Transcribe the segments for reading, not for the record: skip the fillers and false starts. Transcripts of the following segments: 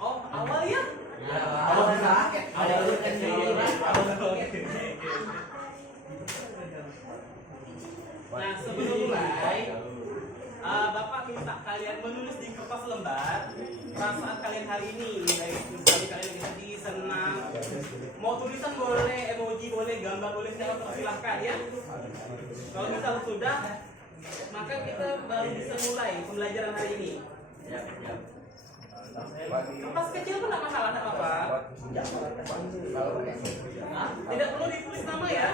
Oh, awal ya? Nah, sebelum mulai, Bapak minta kalian menulis di kertas lembar perasaan kalian hari ini. Baik, misalnya kalian lagi sedih, senang, mau tulisan boleh, emoji boleh, gambar boleh, silahkan ya. Kalau misal sudah, maka kita baru bisa mulai pembelajaran hari ini. Kertas kecil pun tidak masalah, tidak apa-apa. Tidak perlu ditulis nama ya.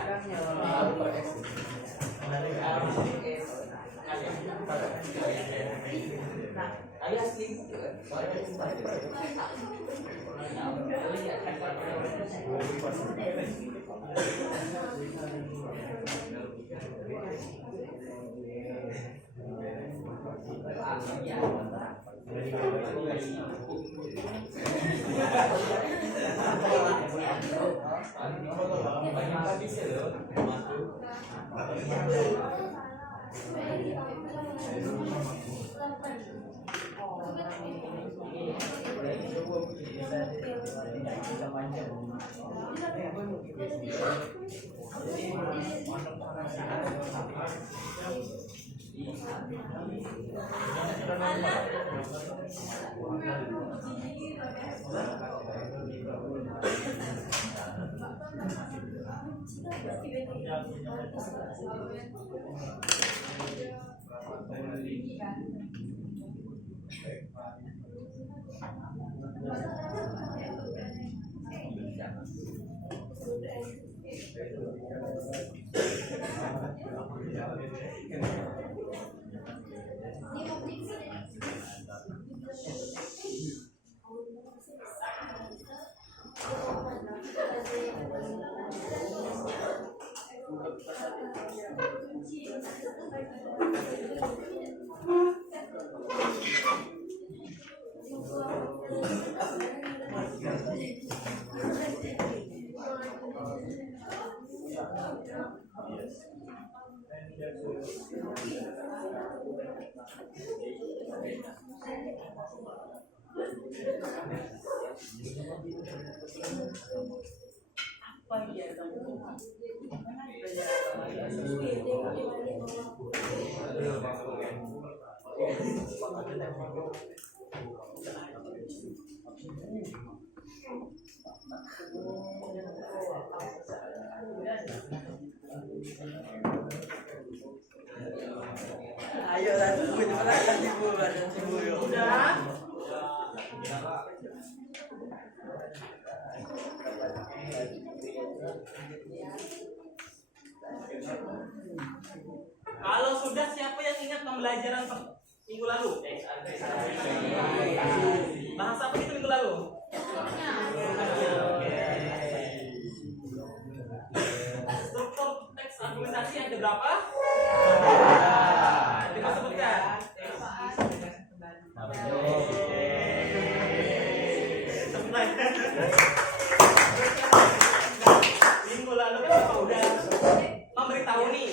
Ayo lah, tunggu yuk. Udah. Kalau sudah, siapa yang ingat pembelajaran minggu lalu? Bahasa apa itu minggu lalu? Struktur teks argumentasi ada berapa? Kita sebutkan. Minggu lalu kan Bapak udah memberitahu nih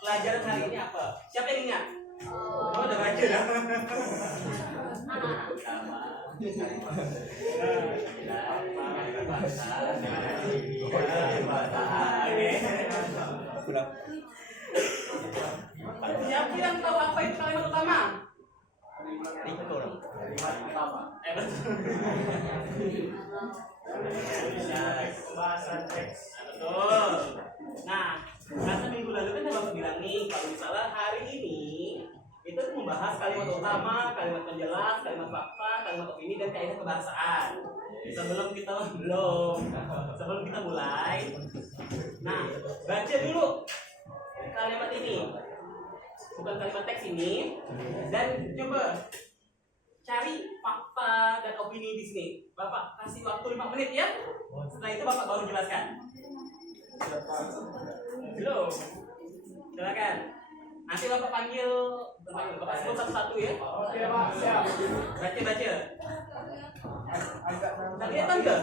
pelajaran hari ini apa? Siapa yang ingat? Oh, udah baca dah. Siapa yang tahu apa itu kalimat utama? Pembahasan teks. Betul. Nah, karena minggu lalu kan Bapak bilang nih, kalau misalnya hari ini itu membahas kalimat utama, kalimat penjelas, kalimat fakta, kalimat opini, dan kaidah kebahasaan. Sebelum kita mulai, nah baca dulu kalimat ini, bukan kalimat teks ini, dan coba cari fakta dan opini di sini. Bapak kasih waktu 5 menit ya. Setelah itu Bapak baru jelaskan. Belum. Silakan. Nanti Bapak panggil Bapak sebut satu-satu ya. Oke, Pak. Siap. Baca. Tadi apa enggak?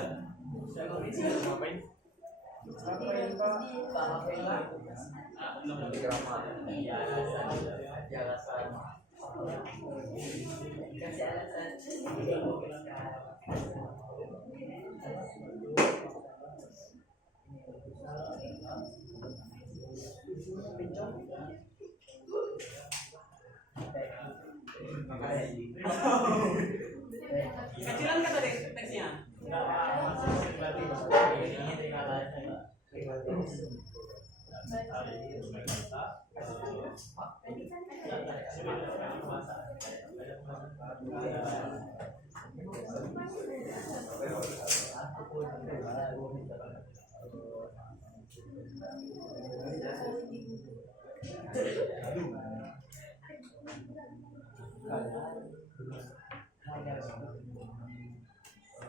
Ngapain? Kasih alasan. Kecilan kata teksnya.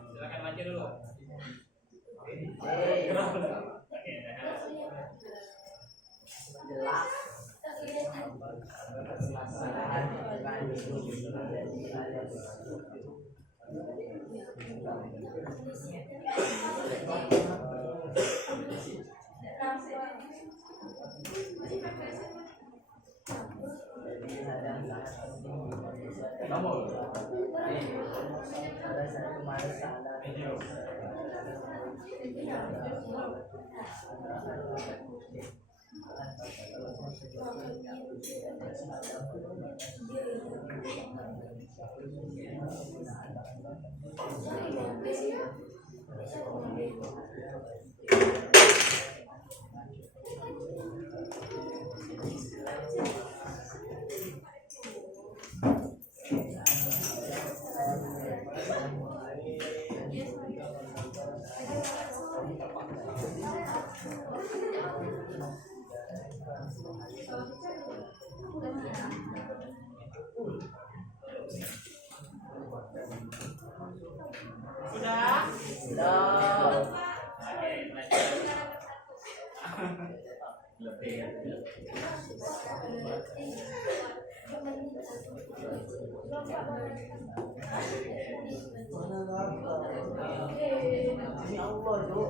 Silakan baca dulu. Jelas. Permasalahan bukan ada satu masalah. Sudah? Ini Allah tuh.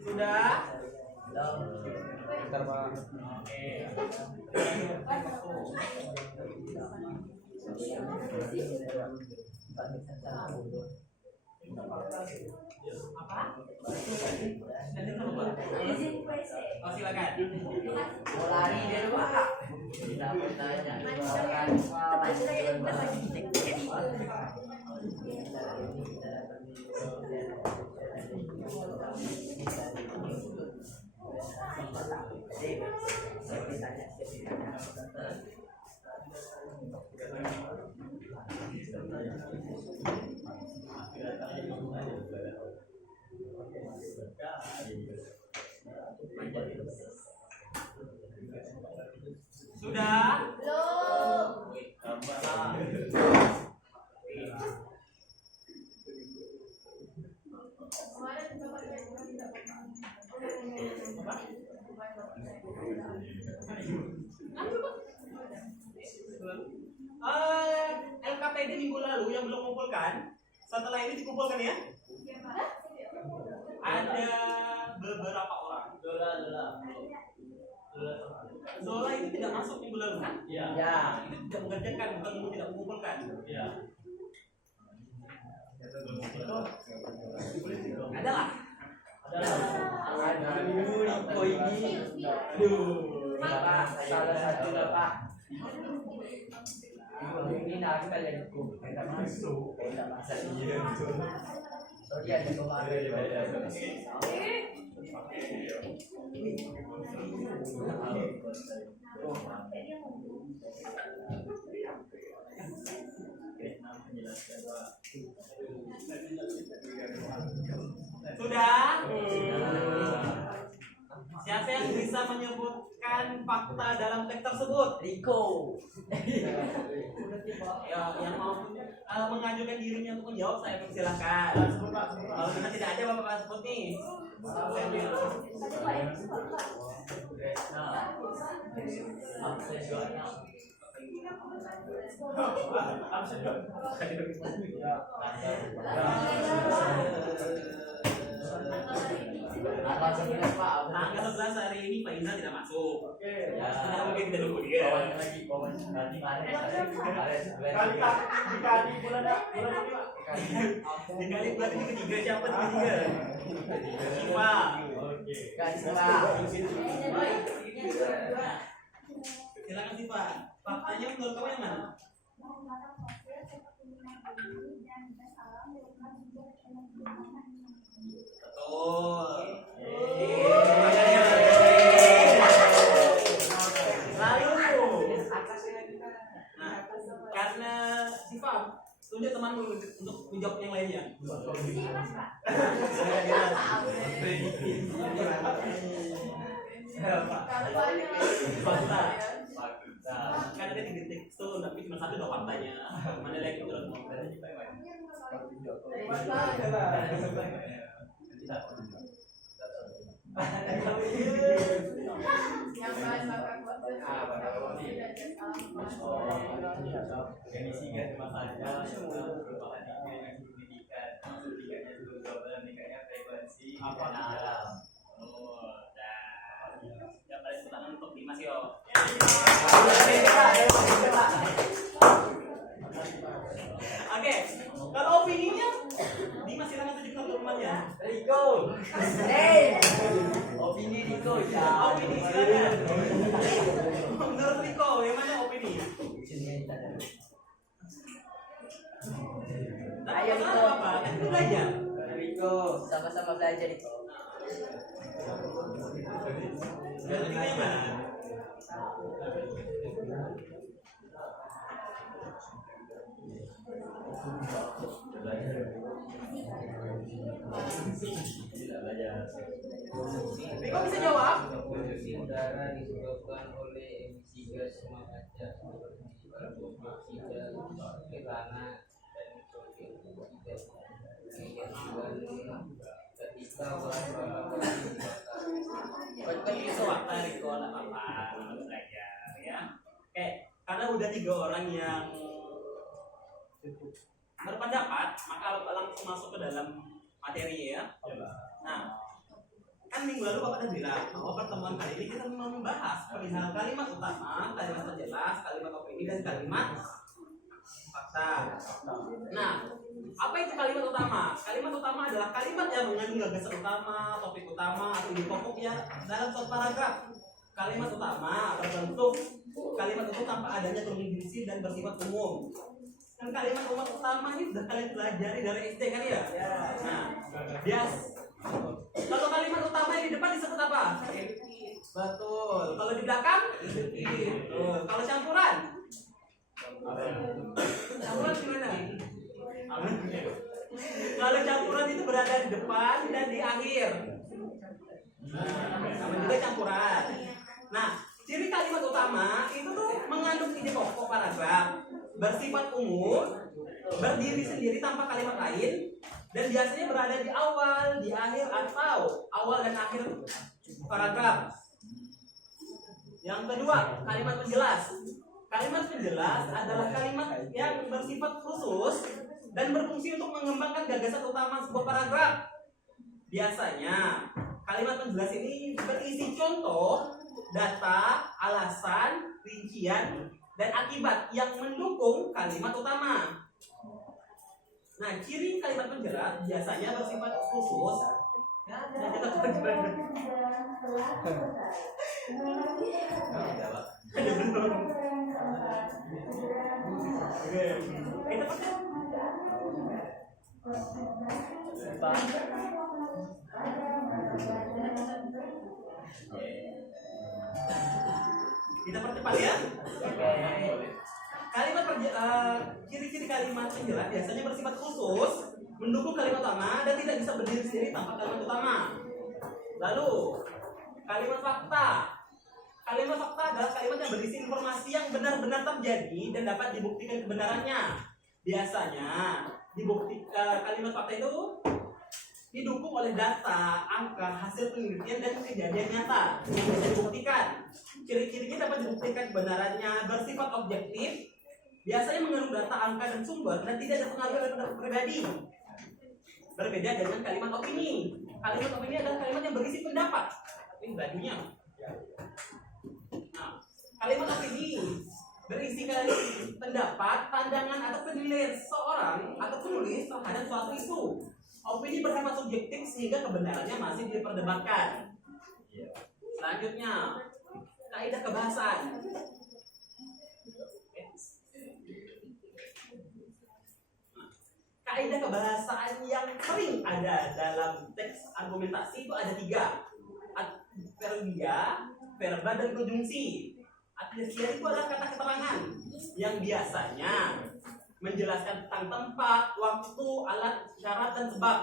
Sudah? Bentar, Pak. Oh, silakan. Mau lari dia tuh, Pak. Tidak bertanya. Sudah? LKPD minggu lalu yang belum kumpulkan, setelah ini dikumpulkan ya. Ada beberapa orang. Zola itu tidak masuk minggu lalu. Ya. Itu tidak mengerjakan, bukan tidak mengumpulkan. Ya. Adalah. Aduh, Riko ini. Aduh, Bapak, salah satu Bapak. Ini nak kita jadi kum. Kita masuk. Kita masuk. So dia ada kemarin. Sudah? Siapa yang bisa menyebutkan fakta dalam teks tersebut? Riko. Ya, yang mau mengajukan dirinya untuk menjawab saya persilahkan. Kalau kita tidak ada bapak sebut nih. Tanggal 11 hari ini Pak Inza tidak masuk. Tidak mungkin kita nunggu dia. Dikali bulan ini ketiga siapa ketiga? Siva. Silakan Siva. Faktanya menurut kamu yang mana? Betul. Lalu, nah, karena Siva, tunjuk temanmu untuk menjawab yang lainnya. Fakta. Kan ada 3 teks tuh, tapi cuma satu doang faktanya. Mana lagi menurutmu? Yang paling pertama untuk Dimas yo. Oke, kalau opininya Dimas silakan tunjukkan rumahnya. Riko. Opini Riko ya. Opini silakan. Menurut Riko, yang mana opini? Ayo Riko. Apa? Kan kita belajar. Riko, sama-sama belajar Riko. Menurut kita yang mana? Riko bisa jawab? Udara disebabkan oleh emisi gas rumah kaca seperti karbon dioksida, metana, dan nitrogen oksida. Ketika bahan Kan itu fakta Riko, nggak apa-apa, belajar ya. Oke, karena udah 3 orang yang berpendapat, maka langsung masuk ke dalam materi ya. Nah, kan minggu lalu Bapak udah bilang bahwa pertemuan kali ini kita mau membahas perihal kalimat utama, kalimat terjelas, kalimat opini, dan kalimat fakta. Nah, apa itu kalimat utama? Kalimat utama adalah kalimat yang mengandung gagasan utama, topik utama, atau ide pokoknya dalam suatu paragraf. Kalimat utama berbentuk kalimat itu tanpa adanya terminasi dan bersifat umum. Dan kalimat utama ini sudah kalian pelajari dari SD kan ya? Nah, bias. Kalau kalimat utama yang di depan disebut apa? Betul. Kalau di belakang? Betul. Kalau campuran? Campuran gimana? Kalau campuran itu berada di depan dan di akhir. Sama juga campuran. Nah, ciri kalimat utama itu tuh mengandung ide pokok paragraf, bersifat umum, berdiri sendiri tanpa kalimat lain, dan biasanya berada di awal, di akhir, atau awal dan akhir paragraf. Yang kedua, kalimat penjelas. Kalimat penjelas adalah kalimat yang bersifat khusus dan berfungsi untuk mengembangkan gagasan utama sebuah paragraf. Biasanya, kalimat penjelas ini berisi contoh, data, alasan, rincian, dan akibat yang mendukung kalimat utama. Nah, ciri kalimat penjelas biasanya bersifat khusus. Oke. Kita pakai. Kita percepat ya. Kalimat ciri-ciri kalimat penjelas biasanya bersifat khusus, mendukung kalimat utama dan tidak bisa berdiri sendiri tanpa kalimat utama. Lalu, kalimat fakta. Kalimat fakta adalah kalimat yang berisi informasi yang benar-benar terjadi dan dapat dibuktikan kebenarannya. Biasanya, kalimat fakta itu didukung oleh data, angka, hasil penelitian dan kejadian nyata yang bisa dibuktikan. Ciri-cirinya dapat dibuktikan kebenarannya, bersifat objektif, biasanya mengandung data, angka, dan sumber dan tidak ada pengaruh pada pribadi. Berbeda dengan kalimat opini. Kalimat opini adalah kalimat yang berisi pendapat. Ini bajunya. Nah, kalimat opini berisi pendapat, pandangan, atau penilaian seseorang atau penulis terhadap suatu isu. Opini bersifat subjektif sehingga kebenarannya masih diperdebatkan. Selanjutnya, kaidah kebahasaan. Kaidah kebahasaan yang sering ada dalam teks argumentasi itu ada 3. Adverbial, verba, dan konjungsi. Adverbial itu adalah kata keterangan yang biasanya menjelaskan tentang tempat, waktu, alat, syarat, dan sebab.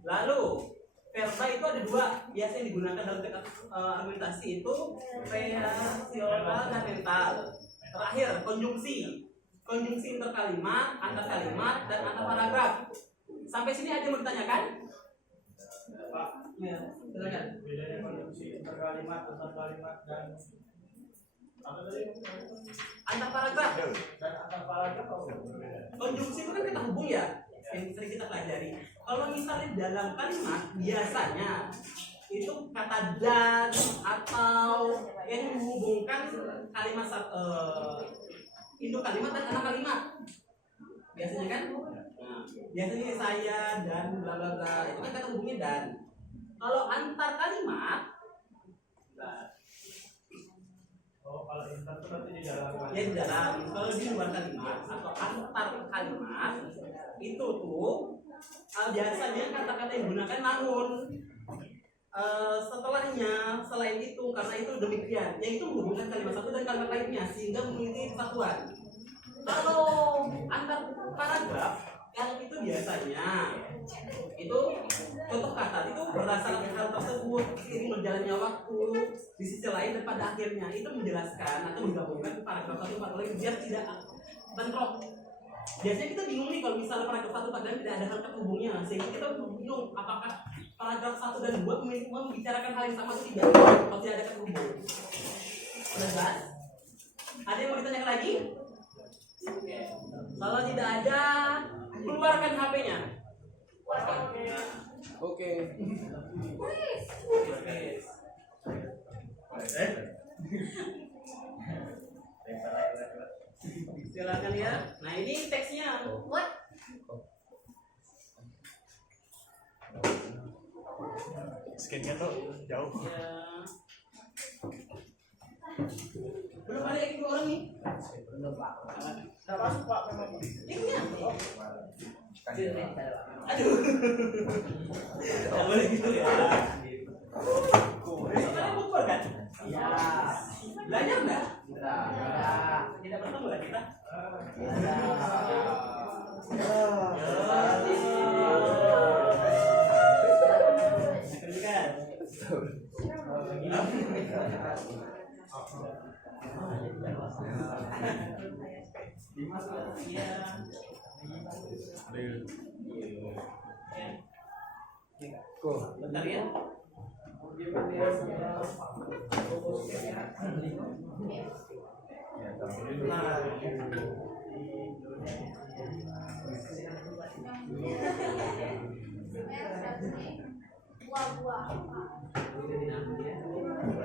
Lalu, verba itu ada 2 biasanya digunakan dalam teks argumentasi itu relasional dan mental. Terakhir, konjungsi. Konjungsi interkalimat, antar kalimat, dan antar paragraf. Sampai sini ada yang mau ditanyakan? Pak, Ya, silakan. bedanya konjungsi interkalimat, antar kalimat, dan apa tadi? Antar paragraf. Dan antar paragraf apa? Konjungsi itu kan kata hubung ya, yang sering kita pelajari. Kalau misalnya dalam kalimat biasanya itu kata dan atau yang menghubungkan kalimat induk kalimat dan anak kalimat. Biasanya kan? Nah, biasanya saya dan bla bla bla itu kan kata hubungnya dan. Kalau antar kalimat, Kalau inter itu berarti di dalam. ya di dalam. Kalau di luar kalimat atau antar kalimat itu tuh biasanya kata-kata yang digunakan namun setelahnya selain itu karena itu demikian yaitu menghubungkan kalimat satu dan kalimat lainnya sehingga memiliki kesatuan. Kalau antar paragraf yang itu biasanya itu contoh kata itu berdasarkan hal tersebut seiring berjalannya waktu di sisi lain dan pada akhirnya itu menjelaskan atau menggabungkan paragraf satu paragraf lain biar tidak bentrok. Biasanya kita bingung nih kalau misalnya paragraf satu padahal tidak ada hal terhubungnya sehingga kita bingung apakah paragraf 1 dan 2 membicarakan hal yang sama atau tidak kalau tidak ada terhubung. Sudah jelas? Ada yang mau ditanyakan lagi? Kalau tidak ada, keluarkan HP-nya. Oke. Silakan ya. Nah ini teksnya. Skinnya tuh jauh. Ya. Belum ada yang 2 orang nih. Nggak masuk Pak memang. Linknya. Aduh. Aduh. Tidak boleh gitu ya. Besok kalian mau keluar kan? Iya. Belajar enggak? Tidak. Tidak bertemu lah kita. Bentar ya.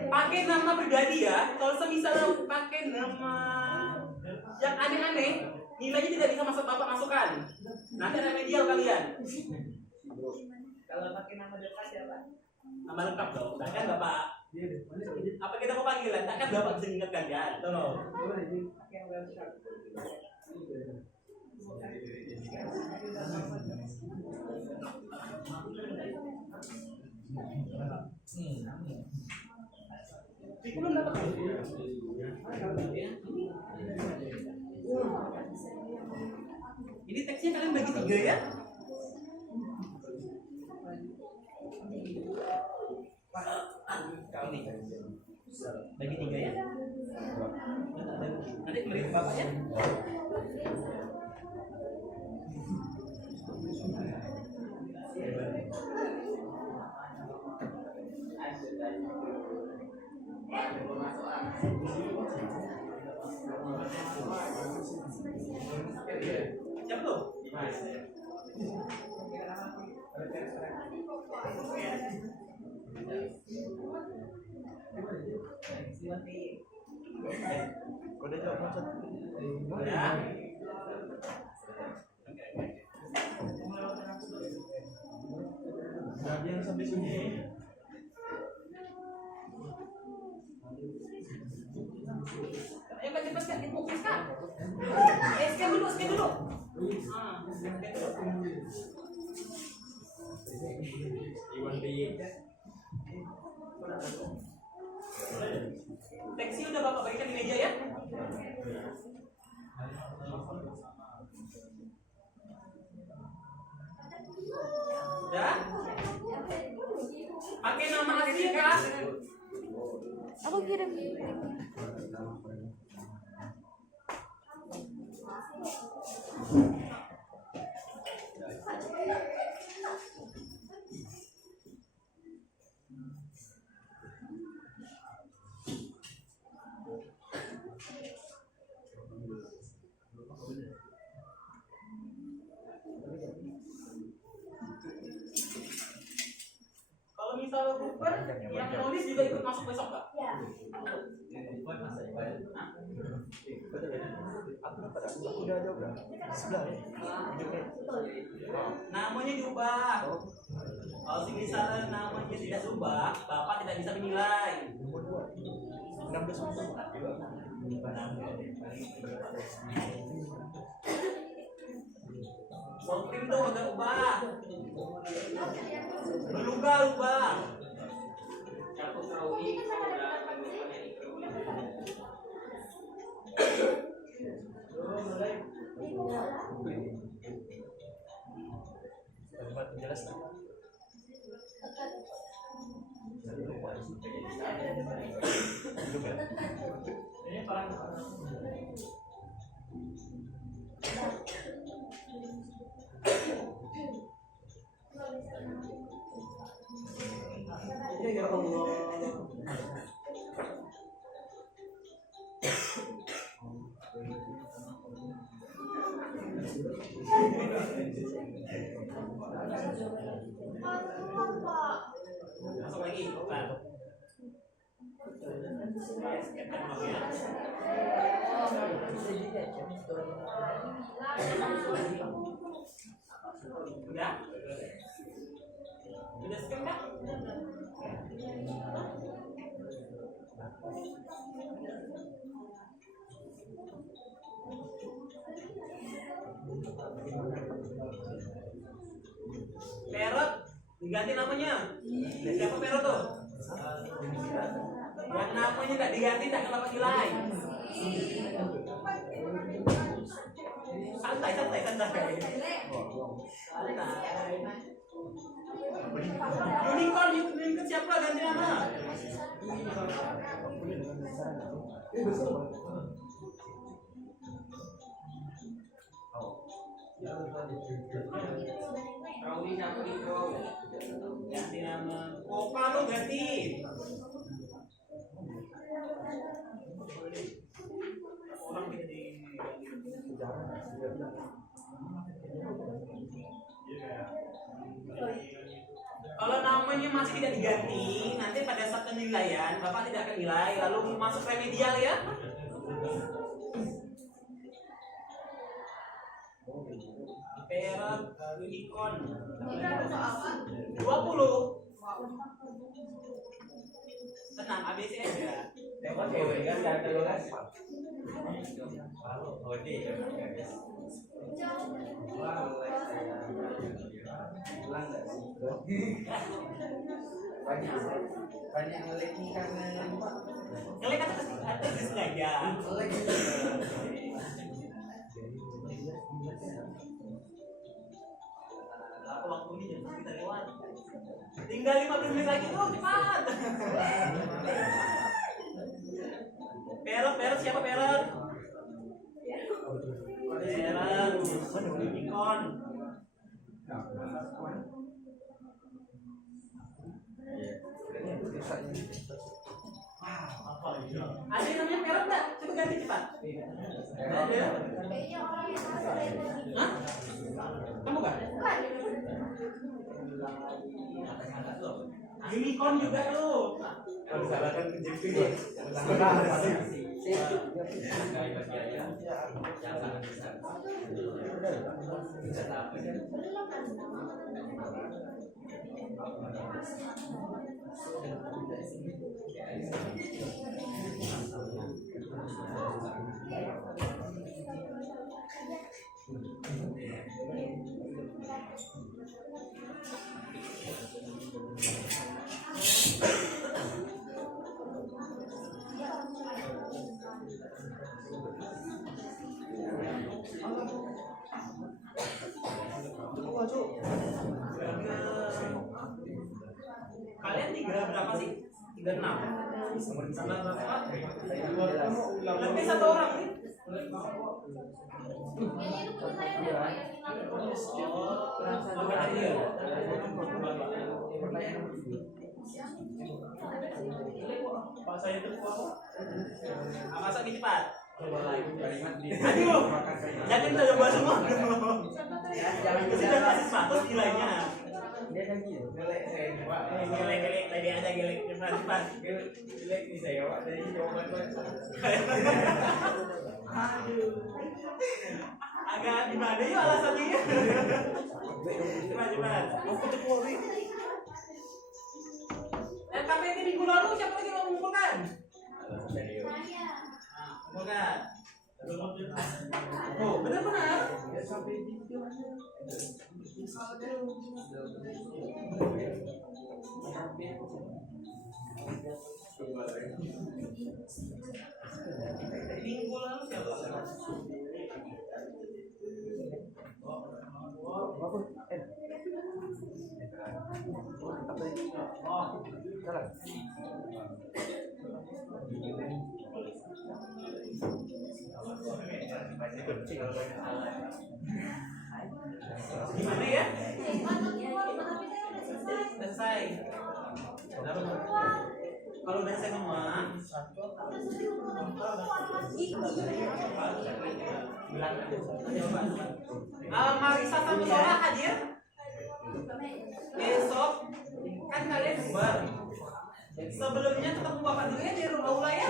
Pakai nama pribadi ya. Kalau semisal pakai nama yang aneh-aneh, nilainya tidak bisa masukkan. Nanti remedial kalian. Kalau pakai nama dekat ya Pak? Nama lengkap dong. Bahkan Bapak apa kita mau panggilan? Bahkan Bapak bisa ingatkan kan? Tolong. Belum dapat. Ini teksnya kalian bagi 3 ya? Ini bagi 3 ya? Nanti beri ke bapak ya? Siap belum? Udah jawab macet. Ya. Yang sampai sini. Ayo Kak, cepat Kak, difokus Kak. Scan dulu, scan dulu. Scan dulu. Teksi udah Bapak berikan di meja ya. Udah? Pakai nama asli ya Kak. Aku kirim. Kalau misal bukan, yang nulis juga ikut masuk besok Kak. Udah ada udah. Sebelah ya. Namanya diubah. Kalau misalnya namanya tidak diubah, Bapak tidak bisa menilai. Nomor 2. 16 menit. Soprim tuh agak ubah. Berubah-ubah. Campur Rawi udah menemukan yang Rawi. Kalimat penjelasan. Ini paling Ya Allah. masuk lagi. Bukan. Udah? Udah scan Kak? Perot diganti namanya. Siapa Perot tuh? Yang namanya nggak diganti tak dapat nilai. Santai, santai, santai. Unicorn, unicorn siapa ganti nama? Rawi sama Ikro. Ganti nama. Kopa tuh ganti. Orang tidak di. Kalau namanya masih tidak diganti, nanti pada saat penilaian Bapak tidak akan nilai, lalu masuk remedial ya. Perak, unicorn. 20. Tenang, ABC aja. Tengok cewek kan enggak terluka. banyak ngelik nih karena Ngelek atas sengaja. ngelik. Apa waktunya jam kita lewat? Tinggal 15 menit lagi tuh, cepat. Perot siapa perot? Perot, ikon. Ada yang namanya perot nggak? Coba ganti cepat. Ada? Hah? Kamu kan? Unicorn juga tuh. Kalau salah kan kejepit. Kalian berapa sih? 36. Sama berapa? Lebih satu orang nih. Pak saya itu apa? Masak nih cepat. Aduh, jangan coba semua. Sudah kasih status nilainya. Gelek tadi ada gelek cepat. Jelek nih saya Pak dari jawaban Aduh. Agak gimana yuk alasannya? Cepat. Dan sampai ini minggu lalu siapa lagi mau mengumpulkan? Bukan. Oh, benar-benar. Minggu lalu siapa? Gimana ya? Selesai. Kalau udah selesai semua, Marisa sama Sora hadir. Besok kan kalian bubar. Sebelumnya ketemu bapak dulu ya di rumah aula ya.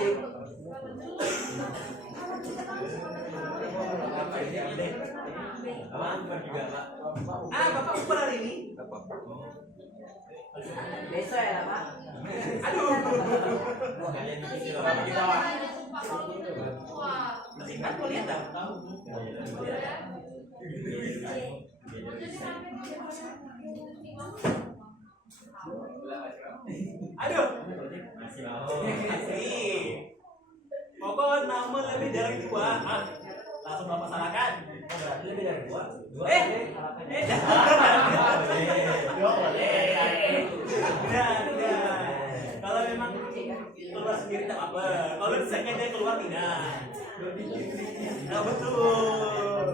Bapak bubar hari ini. Besok ya Pak. Aduh. Singkat mau lihat tak? Aduh. Asli. Pokok nama lebih dari 2. Langsung bapak salahkan. Berarti lebih dari 2. Kalau memang keluar sendiri tak apa. Kalau misalnya dia keluar tidak. Nah, betul.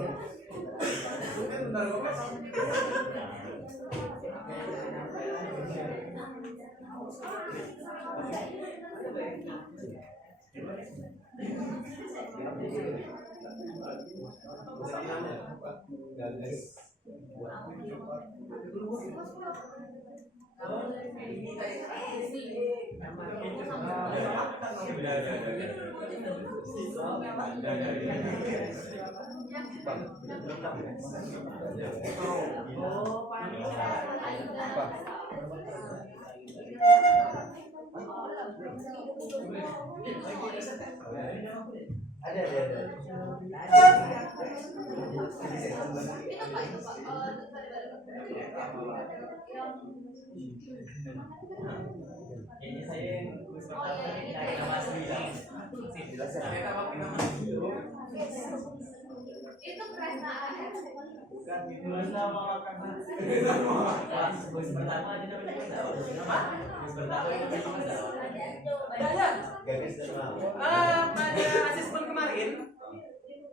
Ada. Ini saya yang tulis pertama ini dari nama asli ya. Saya nama Itu Kresna AS. bukan tulis nama makanan. Tulis pertama aja namanya apa? Tulis pertama itu namanya Ada. Garis dan mau. Pada asesmen kemarin,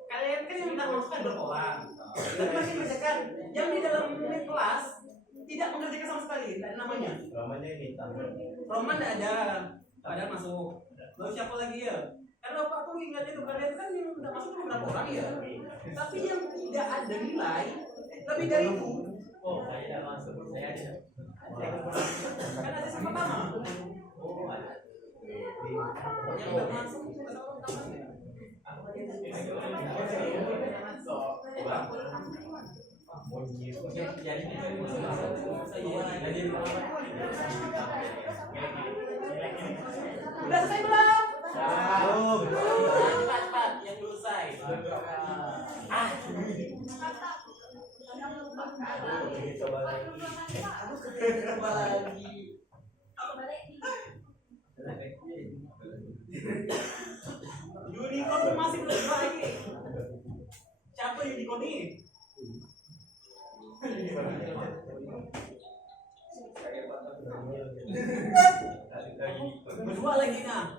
kalian kan yang minta masukan berpola. Dan masih kerjakan yang di dalam kelas tidak mengerjakan sama sekali, tidak ada namanya. Namanya ini tamu. Roman tidak ada, padahal masuk. Lalu siapa lagi ya? Karena Pak tuh ingat itu kalian kan yang tidak masuk cuma berapa orang ya. Tapi yang tidak ada nilai lebih dari itu. Oh, saya tidak masuk. Saya ada. Kan asesmen pertama. Oh, ada. Yang tidak masuk pertama ya. Udah selesai belum? Cepat, yang belum selesai. Coba lagi. Unicorn masih belum lagi. Siapa unicorn ini? Berdua lagi nah.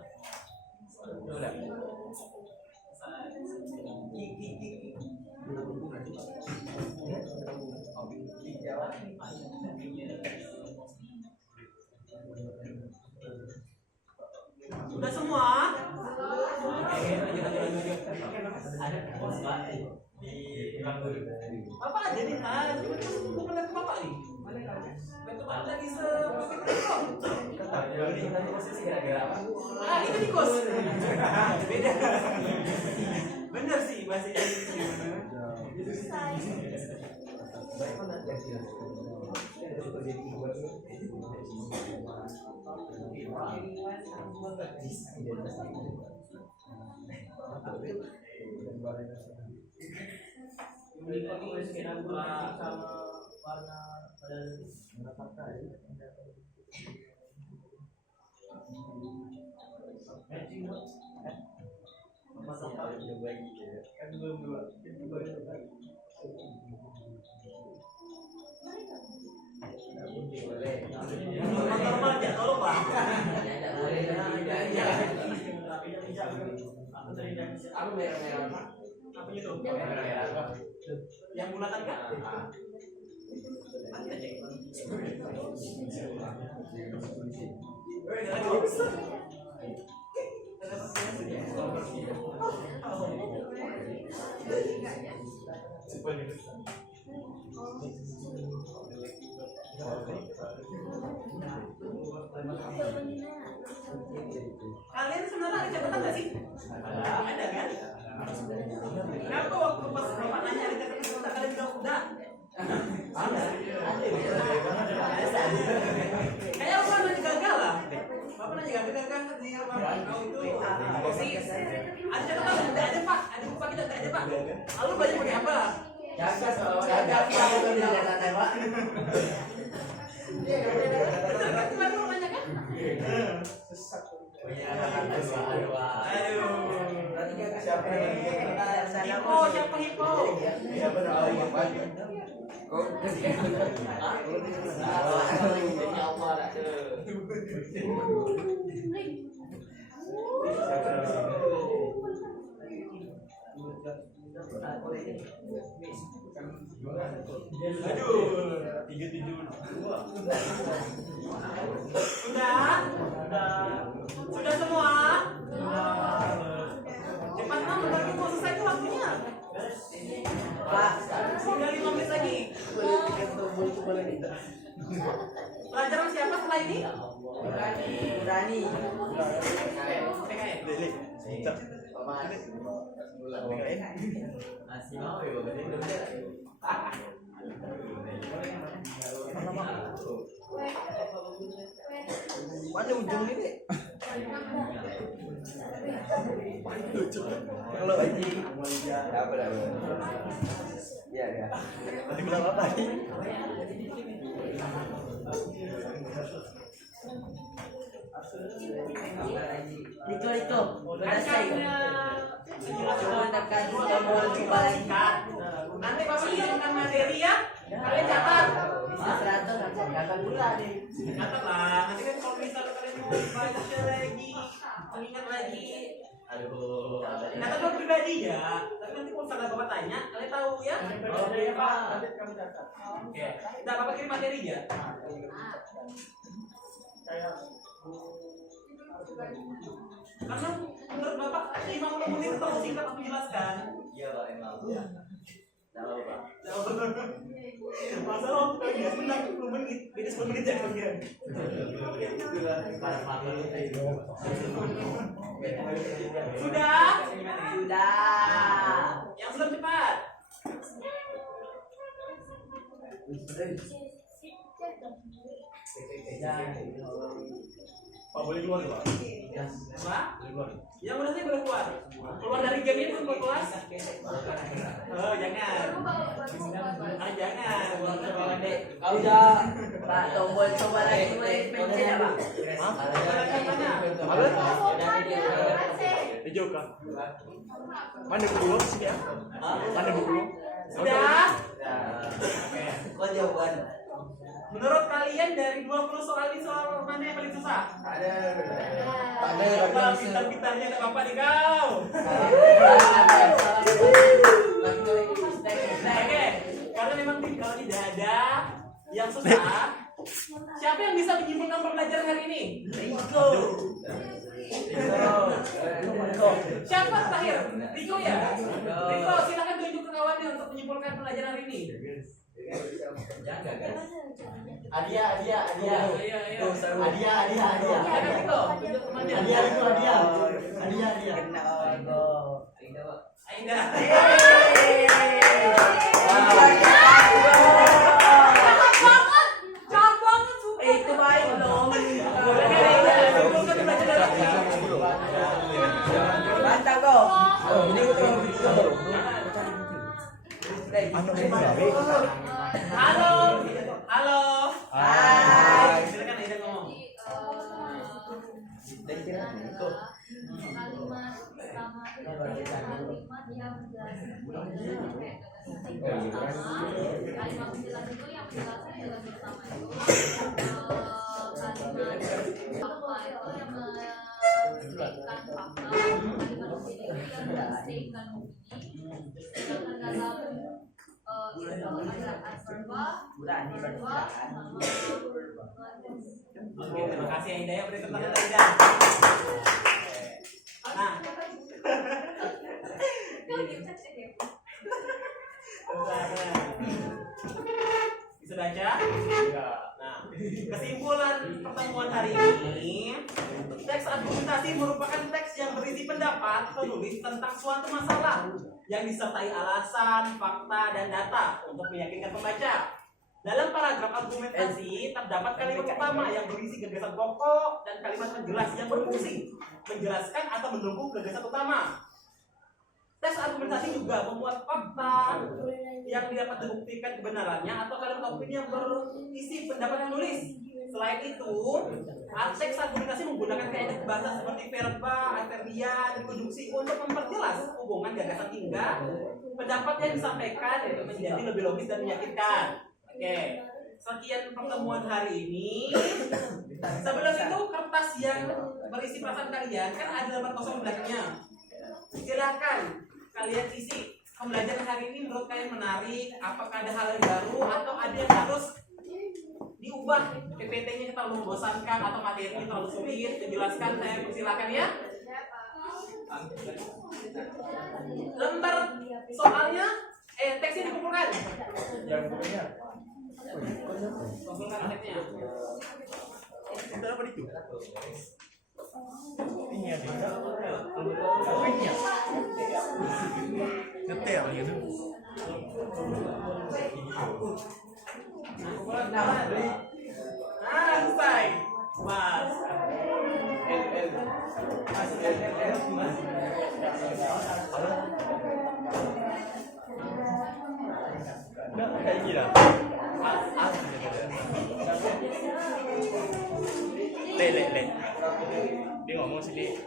Sudah semua? Bapak aja nih, bukan dari Bapak nih. Bentuk Bapak lagi seperti itu nih kos. Beda. Bener sih bahasa Indonesia. Sama warna pada kan belum dua. Normal aja, tolong lah. Aku merah-merah. Apa itu? Yang bulatan kan? Kalian sebenarnya ada catatan nggak sih? Ada kan? Kenapa waktu pas bapak nanya ada catatan kalian bilang udah? Kayak bapak nanya gagal lah. Bapak nanya gagal nih bapak kau itu ada catatan tidak ada pak? Ada lupa kita tidak ada pak? Lalu belajar pakai apa? Gagas kalau gagas itu tidak ada pak. Betul kan? Cuma lu nanya kan? Aduh. Berarti gagas siapa yang Hipo, siapa hipo? Iya benar. Kok Aduh. 372. Sudah semua? Cepat lah, lagi mau selesai tuh waktunya. Pak, Tinggal 5 menit lagi. Pelajaran siapa setelah ini? Berani. Masih mau ya berarti belum Mana ujung ini? Kalau anjing. Apa dah? Ya ya. Tadi bilang apa sih? Itu. Nanti Bapak kirimkan materi ya. Kalian catat. Catat lah. Nanti kan kalau misalnya kalian mau baca lagi, mengingat lagi. Aduh. Catat dulu pribadi ya. Tapi nanti kalau misalnya Bapak tanya, kalian tahu ya. Oke, Pak. Nanti kamu catat. Oke. Kita Bapak kirim materi ya. Kayak Karena menurut Bapak 50 menit terlalu singkat untuk menjelaskan. Iya Pak emang. Tahu Pak. Masalah untuk kalian menang 10 menit, beda 10 menit ya kalian. Sudah? Yang belum cepat. Pak boleh keluar Pak? Pak? Yang udah saya boleh keluar. Keluar dari game ini untuk kelas. Oh jangan. Ah jangan. Kau udah Pak tombol coba lagi pencet ya Pak. Hijau kah? Mana buku? Sini ya. Mana buku? Sudah? Oke. Kau jawaban. Menurut kalian dari 20 soal ini soal mana yang paling susah? Ada Pintar-pintarnya ada Bapak nih kau. Oke, karena memang kalau tidak ada yang susah, siapa yang bisa menyimpulkan pembelajaran hari ini? Riko. Siapa terakhir? Riko ya? Riko, silakan tunjuk ke kawannya untuk menyimpulkan pelajaran hari ini. Adia. Iya. Adia. Silakan Riko, tunjuk temannya. Adia. Aida. Cakep banget. Itu baik loh. Mantap kok. Ini kita Halo. Hai. Silakan Aida ngomong. Kalimat pertama itu kalimat yang kalimat penjelasan itu yang menjelaskan jelas pertama itu kalimat itu yang menstatementkan fakta, kalimat opini itu yang menstatementkan opini, sedangkan dalam itu ada adverba, Oke, terima kasih Aida ya, beri tepuk tangan Aida. Nah, bisa baca? Nah, kesimpulan pertemuan hari ini, teks argumentasi merupakan teks yang berisi pendapat penulis tentang suatu masalah yang disertai alasan, fakta, dan data untuk meyakinkan pembaca. Dalam paragraf argumentasi terdapat kalimat pertama yang berisi gagasan pokok dan kalimat penjelas yang berfungsi menjelaskan atau mendukung gagasan utama. Teks argumentasi juga memuat fakta yang dapat dibuktikan kebenarannya atau kalimat opini yang berisi pendapat penulis. Selain itu, teks argumentasi menggunakan kaidah bahasa seperti verba, adverbial, dan konjungsi untuk memperjelas hubungan gagasan hingga pendapat yang disampaikan menjadi lebih logis dan meyakinkan. Oke, sekian pertemuan hari ini. Sebelum itu kertas yang berisi perasaan kalian kan ada lembar kosong di belakangnya. Silakan kalian isi pembelajaran hari ini menurut kalian menarik. Apakah ada hal yang baru atau ada yang harus diubah? PPT-nya terlalu membosankan atau materinya terlalu sulit? Dijelaskan, saya persilakan ya. Lembar soalnya, teksnya dikumpulkan. Kumpulkan teksnya. Kita apa itu? Ini ada. Ngetel gitu. Nah, selesai. Mas. Kayak gini lah. Le. Dia ngomong sini.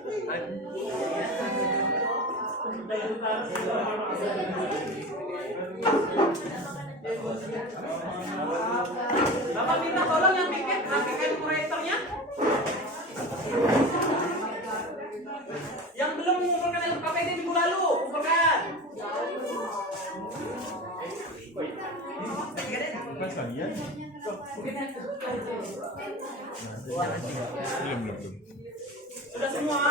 Bapak minta tolong yang piket rapikan proyektornya. Yang belum mengumpulkan LKPD minggu lalu, kumpulkan. Bukan sekalian. Sudah semua?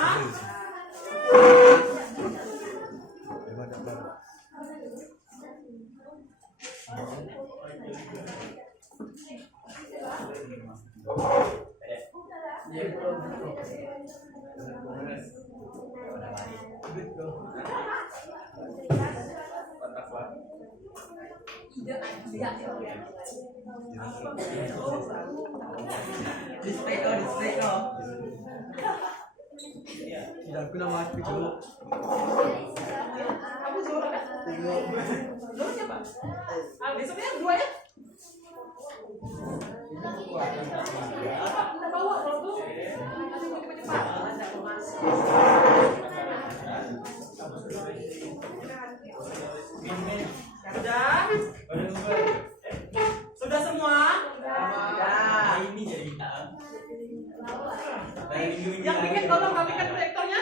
Display ko. Tidak guna mati dulu. Kamu Zora kan? Zora siapa? Besoknya 2 ya? Kita bawa kalau tuh. Nanti mau cepat-cepat. Sudah? Sudah semua? Ini jadi kita. Yang bikin tolong rapikan proyektornya.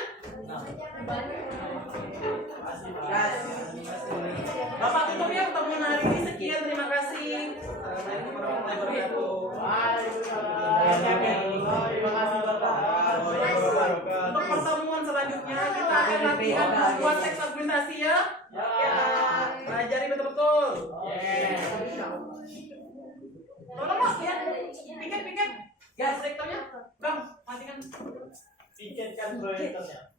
Bapak tutup ya pertemuan hari ini. Sekian, terima kasih. Assalamualaikum warahmatullahi wabarakatuh. Untuk pertemuan selanjutnya kita akan latihan membuat teks argumentasi ya. Ya, pelajari betul-betul. Tolong mas, ya. Piket. Gas sektornya. Bang, matikan. Pikirkan proyektornya.